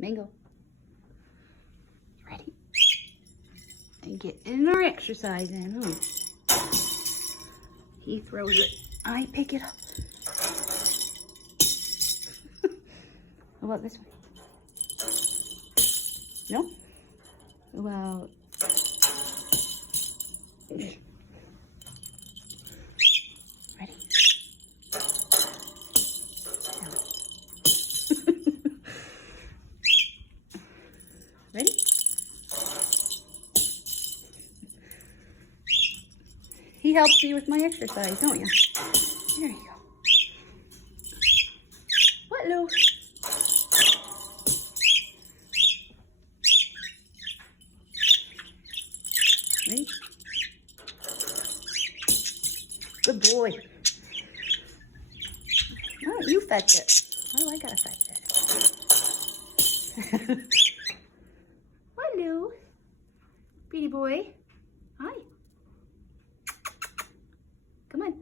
Mango. Ready? And get in our exercise in, huh? He throws it. I pick it up. How about this way? No? Well, ready? Ready? He helps me with my exercise, don't you? There you go. What, Lou? Ready? Good boy. Why don't you fetch it? Why do I gotta fetch it? What, Lou? Pretty boy. Hi. Come on.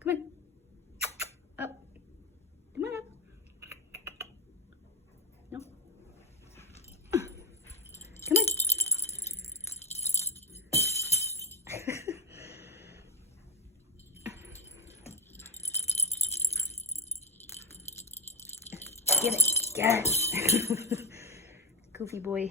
Come on. Up. Come on up. No. Come on. Get it. Get it. Goofy boy.